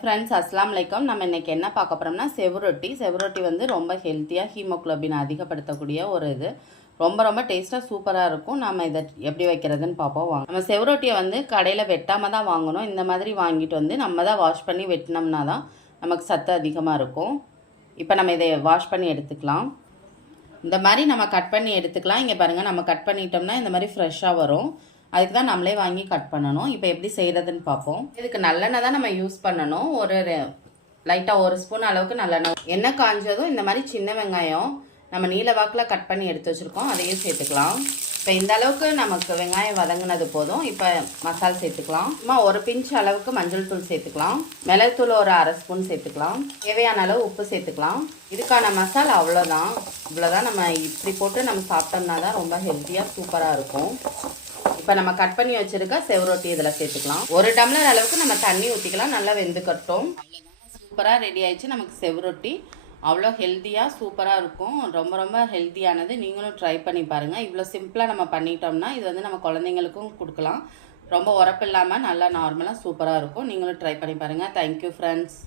Friends, அஸ்ஸலாமு அலைக்கும். நம்ம இன்றைக்கி என்ன பார்க்க போகிறோம்னா செவரொட்டி வந்து ரொம்ப ஹெல்த்தியாக ஹீமோகுளோபின் அதிகப்படுத்தக்கூடிய ஒரு இது. ரொம்ப ரொம்ப டேஸ்ட்டாக சூப்பராக இருக்கும். நம்ம இதை எப்படி வைக்கிறதுன்னு பார்ப்போம் வாங்க. நம்ம செவரொட்டியை வந்து கடையில் வெட்டாமல் தான் வாங்கணும். இந்த மாதிரி வாங்கிட்டு வந்து நம்ம தான் வாஷ் பண்ணி வெட்டினோம்னா தான் நமக்கு சத்து அதிகமாக இருக்கும். இப்போ நம்ம இதை வாஷ் பண்ணி எடுத்துக்கலாம். இந்த மாதிரி நம்ம கட் பண்ணி எடுத்துக்கலாம். இங்கே பாருங்கள், நம்ம கட் பண்ணிட்டோம்னா இந்த மாதிரி ஃப்ரெஷ்ஷாக வரும். அதுக்கு தான் நம்மளே வாங்கி கட் பண்ணணும். இப்போ எப்படி செய்கிறதுன்னு பார்ப்போம். இதுக்கு நல்லெண்ணெய் தான் நம்ம யூஸ் பண்ணணும். ஒரு லைட்டாக 1 ஸ்பூன் அளவுக்கு நல்லெண்ணெய். எண்ணெய் காஞ்சதும் இந்த மாதிரி சின்ன வெங்காயம் நம்ம நீல வாக்கில் கட் பண்ணி எடுத்து வச்சுருக்கோம், அதையும் சேர்த்துக்கலாம். இப்போ இந்த அளவுக்கு நமக்கு வெங்காயம் வதங்கினது போதும். இப்போ மசாலா சேர்த்துக்கலாம். சும்மா ஒரு பிஞ்ச் அளவுக்கு மஞ்சள் தூள் சேர்த்துக்கலாம். மிளகுத்தூள் ஒரு 1/2 ஸ்பூன் சேர்த்துக்கலாம். தேவையான அளவு உப்பு சேர்த்துக்கலாம். இதுக்கான மசாலா அவ்வளோதான். இவ்வளோதான். நம்ம இப்படி போட்டு நம்ம சாப்பிட்டோம்னா தான் ரொம்ப ஹெல்த்தியாக சூப்பராக இருக்கும். இப்போ நம்ம கட் பண்ணி வச்சுருக்க செவரொட்டி இதில் சேர்த்துக்கலாம். 1 டம்ளர் அளவுக்கு நம்ம தண்ணி ஊற்றிக்கலாம். நல்லா வெந்துக்கட்டும். சூப்பராக ரெடி ஆயிடுச்சு நமக்கு செவரொட்டி. அவ்வளோ ஹெல்த்தியாக சூப்பராக இருக்கும். ரொம்ப ரொம்ப ஹெல்த்தியானது. நீங்களும் ட்ரை பண்ணி பாருங்கள். இவ்வளோ சிம்பிளாக நம்ம பண்ணிட்டோம்னா இது வந்து நம்ம குழந்தைங்களுக்கும் கொடுக்கலாம். ரொம்ப உரப்பு இல்லாமல் நல்லா நார்மலாக சூப்பராக இருக்கும். நீங்களும் ட்ரை பண்ணி பாருங்கள். Thank you friends.